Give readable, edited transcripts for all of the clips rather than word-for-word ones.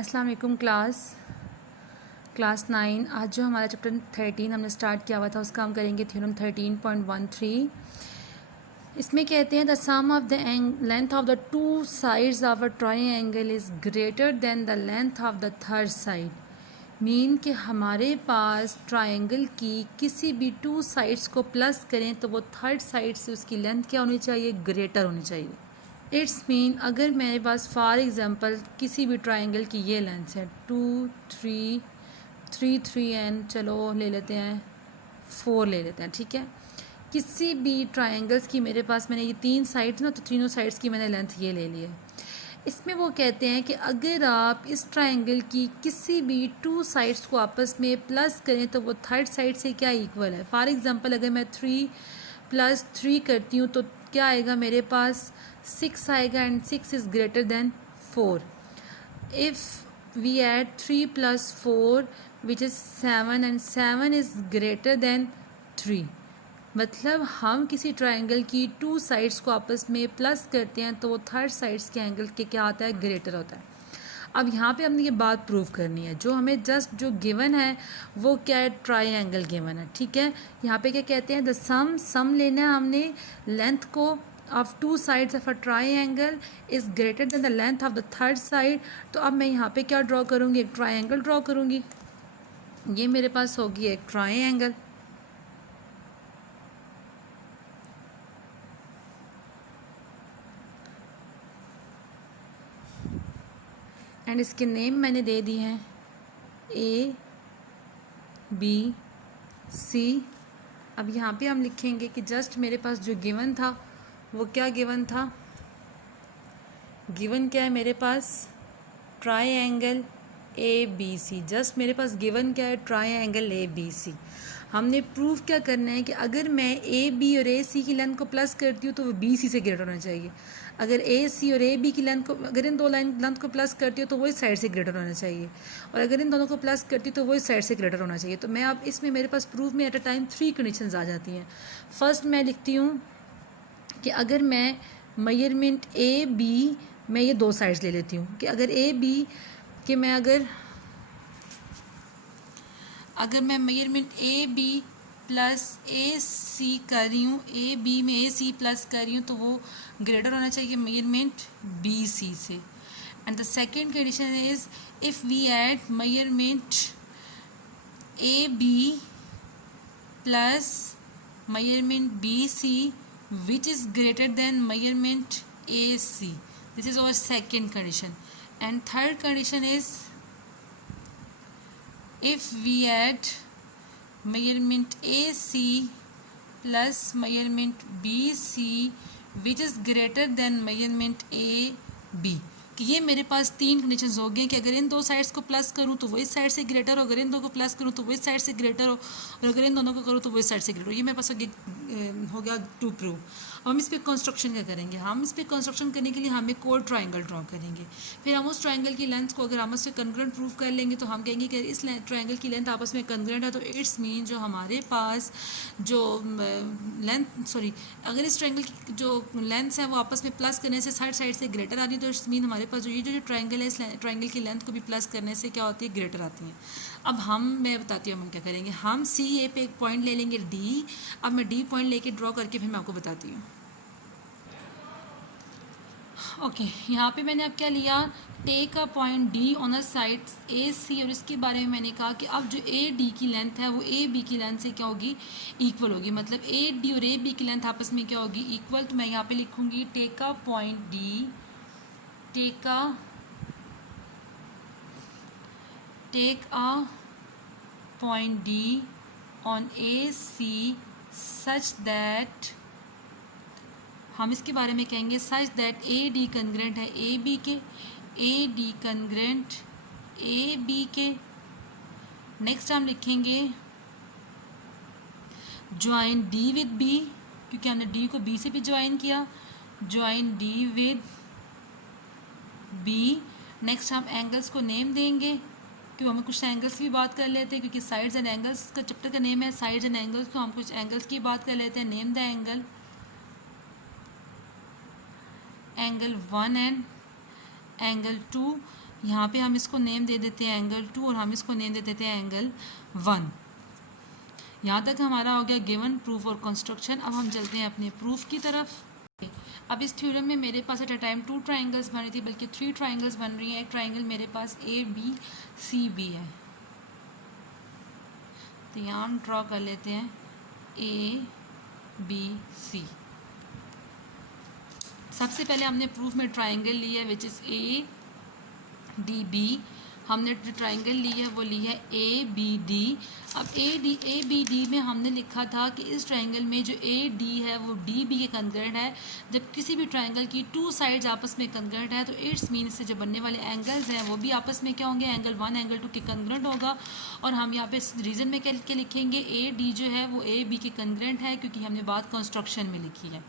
अस्सलाम वालेकुम क्लास 9। आज जो हमारा चैप्टर 13 हमने स्टार्ट किया हुआ था उसका हम करेंगे थ्योरम 13.13। इसमें कहते हैं the sum of the length of the two sides of a triangle is greater than the length of the third side. Mean कि हमारे पास ट्रायंगल की किसी भी टू साइड्स को प्लस करें तो वो थर्ड साइड से उसकी लेंथ क्या होनी चाहिए, ग्रेटर होनी चाहिए। इट्स मीन अगर मेरे पास फॉर एग्ज़ाम्पल किसी भी ट्रायंगल की ये लेंथ है 2 3 3 3 एंड चलो ले लेते हैं 4 ले लेते हैं, ठीक है। किसी भी ट्रायंगल्स की मेरे पास मैंने ये तीन साइड्स ना, तो तीनों साइड्स की मैंने लेंथ ये ले ली है। इसमें वो कहते हैं कि अगर आप इस ट्रायंगल की किसी भी टू साइड्स को आपस में प्लस करें तो वो थर्ड साइड से क्या इक्वल है। फॉर एग्ज़ाम्पल अगर मैं 3 + 3 करती हूँ तो क्या आएगा, मेरे पास 6 आएगा and 6 is greater than 4। If we add 3 + 4 which is 7 and 7 is greater than 3। मतलब हम किसी ट्रायंगल की टू साइड्स को आपस में प्लस करते हैं तो वो थर्ड साइड्स के एंगल के क्या आता है, ग्रेटर होता है। अब यहाँ पे हमने ये बात प्रूव करनी है। जो हमें जस्ट जो गिवन है वो क्या है, ट्रायंगल गिवन है, ठीक है। यहाँ पे क्या कहते हैं, द सम लेना है हमने लेंथ को of to sides of a triangle is greater than the length of the third side. तो अब मैं यहाँ पे क्या ड्रॉ करूँगी, एक ट्रायंगल ड्रॉ करूँगी। ये मेरे पास होगी एक ट्रायंगल, एंड इसके नेम मैंने दे दी हैं A B C। अब यहाँ पे हम लिखेंगे कि जस्ट मेरे पास जो गिवन था वो क्या गिवन था, गिवन क्या है मेरे पास, ट्रायंगल ABC। जस्ट मेरे पास गिवन क्या है, ट्रायंगल ABC। हमने प्रूफ क्या करना है कि अगर मैं AB और AC की लेंथ को प्लस करती हूँ तो वो BC से ग्रेटर होना चाहिए। अगर AC और AB की लेंथ को, अगर इन दो लेंथ को प्लस करती हूँ तो वही साइड से ग्रेटर होना चाहिए, और अगर इन दोनों को प्लस करती हूँ तो वही साइड से ग्रेटर होना चाहिए। तो मैं अब इसमें मेरे पास प्रूफ में एट अ टाइम 3 कंडीशंस आ जाती हैं। फर्स्ट मैं लिखती हूँ कि अगर मैं मेजरमेंट AB, मैं ये दो साइड्स ले लेती हूँ कि अगर AB कि मैं अगर मैं मेजरमेंट AB प्लस AC कर रही हूँ, AB में AC प्लस कर रही हूँ तो वो ग्रेटर होना चाहिए मेजरमेंट BC से। And the second condition is if we add measurement AB plus measurement BC which is greater than measurement AC. This is our second condition. And third condition is if we add measurement AC plus measurement BC which is greater than measurement AB, कि ये मेरे पास तीन conditions हो गए कि अगर इन दो sides को प्लस करूँ तो वही साइड से ग्रेटर हो, अगर इन दो को प्लस करूँ तो वही साइड से ग्रेटर हो, और अगर इन दोनों को करूँ तो वही साइड से ग्रेटर हो। ये मेरे पास हो गया टू प्रूव। अब हम इस पर कंस्ट्रक्शन क्या करेंगे, हम इस पर कंस्ट्रक्शन करने के लिए हम एक और ट्रायंगल ड्रॉ करेंगे। फिर हम उस ट्रायंगल की लेंथ को अगर हम उससे कंग्रेंट प्रूव कर लेंगे तो हम कहेंगे कि इस ट्रायंगल की लेंथ आपस में कंग्रेंट है, तो इट्स मीन जो हमारे पास जो अगर इस ट्रायंगल की जो लेंथ्स हैं वो आपस में प्लस करने से साइड से ग्रेटर आ रही है, तो इट्स मीन हमारे पास जो ये जो ट्रायंगल है इस ट्रायंगल की लेंथ को भी प्लस करने से क्या होती है, ग्रेटर आती है। अब मैं बताती हूँ हम क्या करेंगे। हम CA पे एक पॉइंट ले लेंगे D। अब मैं D पॉइंट लेके ड्रॉ करके फिर मैं आपको बताती हूँ। ओके, यहाँ पे मैंने अब क्या लिया, take a point D on a side AC, और इसके बारे में मैंने कहा कि अब जो AD की लेंथ है वो AB की लेंथ से क्या होगी, इक्वल होगी। मतलब AD और AB की लेंथ आपस में क्या होगी, इक्वल। तो मैं यहाँ पे लिखूँगी take a point D, take a point D on AC such that, हम इसके बारे में कहेंगे सच दैट AD कंग्रेंट है AB के, AD कंग्रेंट AB के। नेक्स्ट हम लिखेंगे ज्वाइन D विद B, क्योंकि हमने D को B से भी ज्वाइन किया, join D with B। Next हम एंगल्स को नेम देंगे, क्योंकि हम कुछ एंगल्स की बात कर लेते हैं, क्योंकि साइड्स एंड एंगल्स का चैप्टर का नेम है साइड्स एंड एंगल्स, तो हम कुछ एंगल्स की बात कर लेते हैं। Name the angle, angle 1 and angle 2। यहाँ पे हम इसको नेम दे देते हैं एंगल 2 और हम इसको नेम दे देते हैं एंगल 1। यहाँ तक हमारा हो गया गिवन प्रूफ और कंस्ट्रक्शन। अब हम चलते हैं अपने प्रूफ की तरफ। अब इस थ्योरम में मेरे पास एट अ टाइम 2 ट्राइंगल्स बन रही थी, बल्कि 3 ट्राइंगल्स बन रही हैं। एक ट्राइंगल मेरे पास ABCB है, तो यहाँ हम ड्रॉ कर लेते हैं ABC। सबसे पहले हमने प्रूफ में ट्राइंगल लिया है विच इज़ ADB। हमने ट्राइंगल ली है वो ली है ABD। अब ABD में हमने लिखा था कि इस ट्राइंगल में जो AD है वो DB के कंग्रेंट है। जब किसी भी ट्राइंगल की 2 साइड्स आपस में कंग्रेंट है तो इट्स मीन से जो बनने वाले एंगल्स हैं वो भी आपस में क्या होंगे, एंगल 1 एंगल 2 के कंग्रेंट होगा। और हम यहाँ पे रीजन में क्या लिखेंगे, AD जो है वो AB के कंग्रेंट है, क्योंकि हमने बात कंस्ट्रक्शन में लिखी है।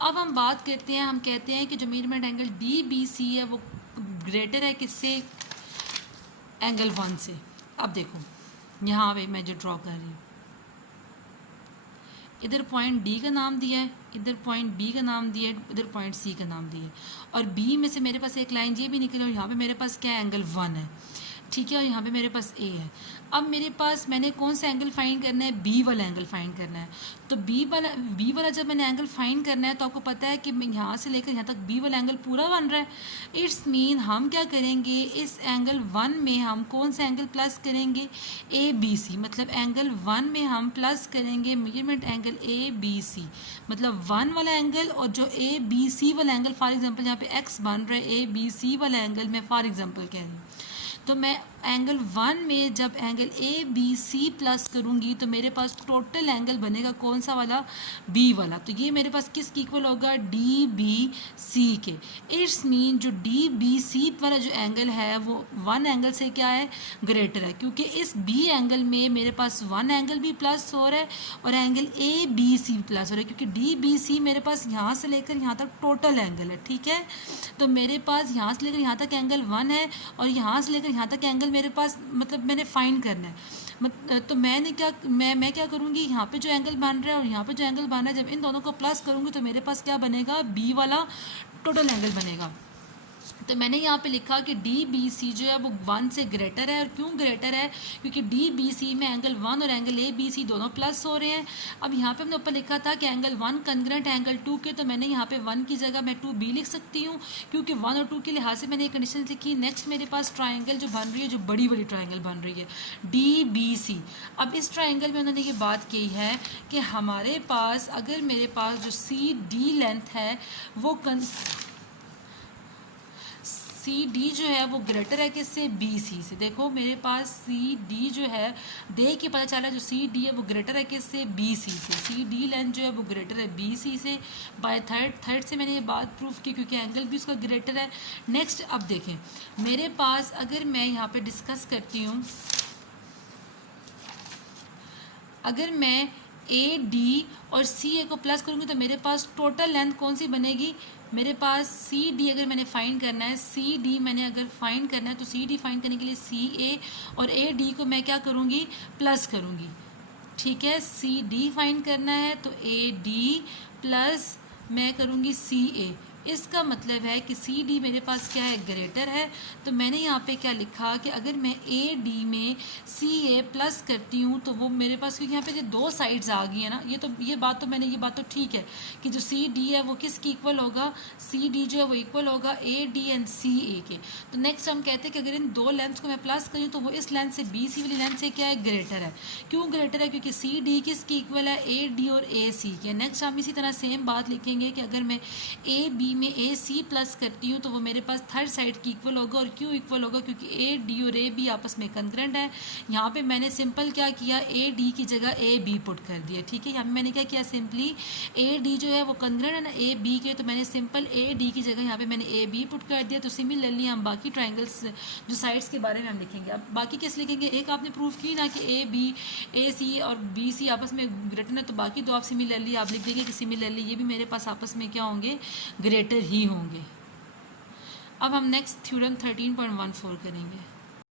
अब हम बात करते हैं, हम कहते हैं कि जो मेजरमेंट एंगल DBC है वो ग्रेटर है किससे, एंगल 1 से। अब देखो यहाँ पे मैं जो ड्रॉ कर रही हूँ, इधर पॉइंट D का नाम दिया है, इधर पॉइंट B का नाम दिया है, इधर पॉइंट C का नाम दिया है, और B में से मेरे पास एक लाइन ये भी निकली और यहाँ पे मेरे पास क्या है, एंगल 1 है, ठीक है। और यहाँ पे मेरे पास A है। अब मेरे पास मैंने कौन सा एंगल फाइंड करना है, B वाला एंगल फाइंड करना है। तो B वाला जब मैंने एंगल फाइंड करना है तो आपको पता है कि यहाँ से लेकर यहाँ तक B वाला एंगल पूरा बन रहा है। इट्स मीन हम क्या करेंगे, इस एंगल 1 में हम कौन सा एंगल प्लस करेंगे, ABC। मतलब एंगल 1 में हम प्लस करेंगे मेजरमेंट एंगल ABC, मतलब 1 वाला एंगल, और जो ABC वाला एंगल फॉर एग्जाम्पल यहाँ पे X बन रहा है, ABC वाला एंगल मैं फॉर एग्जाम्पल कह रही हूँ। तो मैं एंगल 1 में जब एंगल ABC प्लस करूँगी तो मेरे पास टोटल एंगल बनेगा कौन सा वाला, B वाला। तो ये मेरे पास किसकी इक्वल होगा, DBC के। इट्स मीन जो DBC वाला जो एंगल है वो 1 एंगल से क्या है, ग्रेटर है, क्योंकि इस B एंगल में मेरे पास 1 एंगल भी प्लस हो रहा है और एंगल ABC प्लस हो रहा है, क्योंकि DBC मेरे पास यहाँ से लेकर यहाँ तक टोटल एंगल है, ठीक है। तो मेरे पास यहाँ से लेकर यहाँ तक एंगल 1 है और यहाँ से लेकर यहाँ तक एंगल मेरे पास मतलब मैंने फाइंड करना है। तो मैंने क्या मैं क्या करूँगी, यहाँ पे जो एंगल बन रहा है और यहाँ पे जो एंगल बन रहा है, जब इन दोनों को प्लस करूँगी तो मेरे पास क्या बनेगा, B वाला टोटल एंगल बनेगा। तो मैंने यहाँ पे लिखा कि DBC जो है वो 1 से ग्रेटर है। और क्यों ग्रेटर है, क्योंकि DBC में एंगल 1 और एंगल ABC दोनों प्लस हो रहे हैं। अब यहाँ पे हमने ऊपर लिखा था कि एंगल 1 कंग्रेंट है एंगल 2 के, तो मैंने यहाँ पे 1 की जगह मैं 2B लिख सकती हूँ, क्योंकि 1 और 2 के लिहाज से मैंने एक कंडीशन लिखी। नेक्स्ट मेरे पास ट्राइंगल जो बन रही है, जो बड़ी वाली ट्राइंगल बन रही है DBC। अब इस ट्राइंगल में उन्होंने ये बात की है कि हमारे पास अगर मेरे पास जो CD लेंथ है वो CD जो है वो ग्रेटर है किससे, BC से। देखो मेरे पास CD जो है, देख के पता चला जो CD है वो ग्रेटर है किससे, BC से। CD लेंथ जो है वो ग्रेटर है BC से। बाय थर्ड से मैंने ये बात प्रूफ की, क्योंकि एंगल भी उसका ग्रेटर है। नेक्स्ट अब देखें मेरे पास, अगर मैं यहाँ पे डिस्कस करती हूँ, अगर मैं AD और CA को प्लस करूँगी तो मेरे पास टोटल लेंथ कौन सी बनेगी, मेरे पास CD अगर मैंने फाइंड करना है, CD मैंने अगर फाइंड करना है तो CD फाइंड करने के लिए CA और AD को मैं क्या करूँगी, प्लस करूँगी, ठीक है। CD फाइंड करना है तो AD प्लस मैं करूँगी CA। इसका मतलब है कि CD मेरे पास क्या है, ग्रेटर है। तो मैंने यहाँ पे क्या लिखा कि अगर मैं AD में CA प्लस करती हूँ तो वो मेरे पास, क्योंकि यहाँ पे जो 2 साइड्स आ गई है ना, ये बात तो ठीक है कि जो CD है वो किसकी इक्वल होगा, CD जो है वो इक्वल होगा AD एंड CA के। तो नेक्स्ट हम कहते हैं कि अगर इन 2 लेंथ्स को मैं प्लस करूँ तो वो इस लेंथ से BC वाली लेंथ से क्या है, ग्रेटर है। क्यों ग्रेटर है, क्योंकि CD किसकी इक्वल है, AD और AC के। नेक्स्ट हम इसी तरह सेम बात लिखेंगे कि अगर मैं AB में AC प्लस करती हूँ तो वो मेरे पास थर्ड साइड की इक्वल होगा। और क्यों इक्वल होगा, क्योंकि AD और AB आपस में कंकरेंट है। यहाँ पे मैंने सिंपल क्या किया, AD की जगह AB पुट कर दिया, ठीक है। यहाँ पे मैंने क्या किया, सिंपली AD जो है वो कंकरेंट है ना AB के, तो मैंने सिंपल AD की जगह यहाँ पे मैंने AB पुट कर दिया। तो सिमिलरली हम बाकी ट्राइंगल्स जो साइड्स के बारे में हम लिखेंगे। अब बाकी कैसे लिखेंगे, एक आपने प्रूफ की ना कि AB AC और BC आपस में ग्रेटर है, तो बाकी दो आप सिमिलरली आप लिख देंगे कि सिमिलरली ये भी मेरे पास आपस में क्या होंगे, ग्रेटर ही होंगे। अब हम नेक्स्ट थ्योरम 13.14 करेंगे।